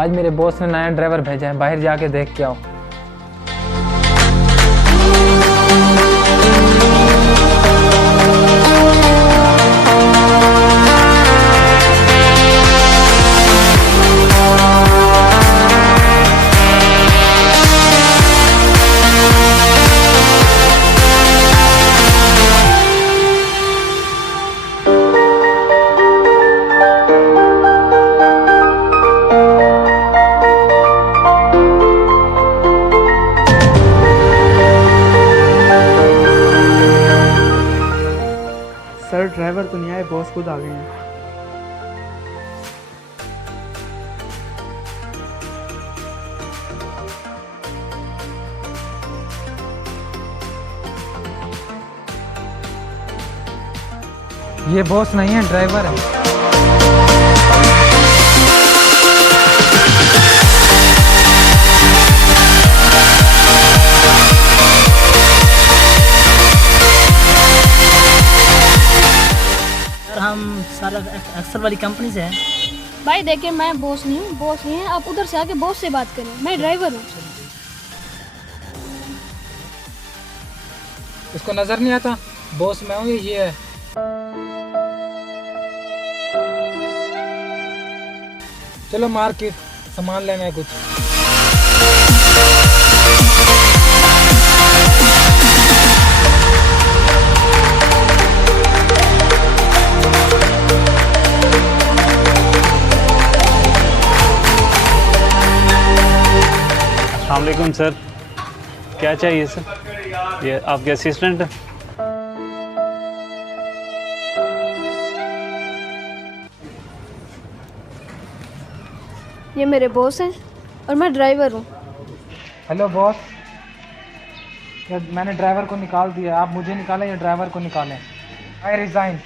आज मेरे बॉस ने नया ड्राइवर भेजा है, बाहर जाके देख के आओ। सर ड्राइवर तो नहीं आए, बॉस खुद आ गए हैं। ये बॉस नहीं है, ड्राइवर है। सर हम सर एक्सेल वाली कंपनी से हैं। भाई देखिए, मैं बॉस नहीं हूँ, बॉस नहीं है। आप उधर से आके बॉस से बात करें, मैं ड्राइवर हूँ। उसको नजर नहीं आता बॉस मैं हूँ, ये है। चलो मार्केट सामान लेना है कुछ। अस्सलाम वालेकुम सर, क्या चाहिए सर? ये आपके असिस्टेंट? ये मेरे बॉस हैं और मैं ड्राइवर हूँ। हेलो बॉस, मैंने ड्राइवर को निकाल दिया, आप मुझे निकालें या ड्राइवर को निकालें? I resign.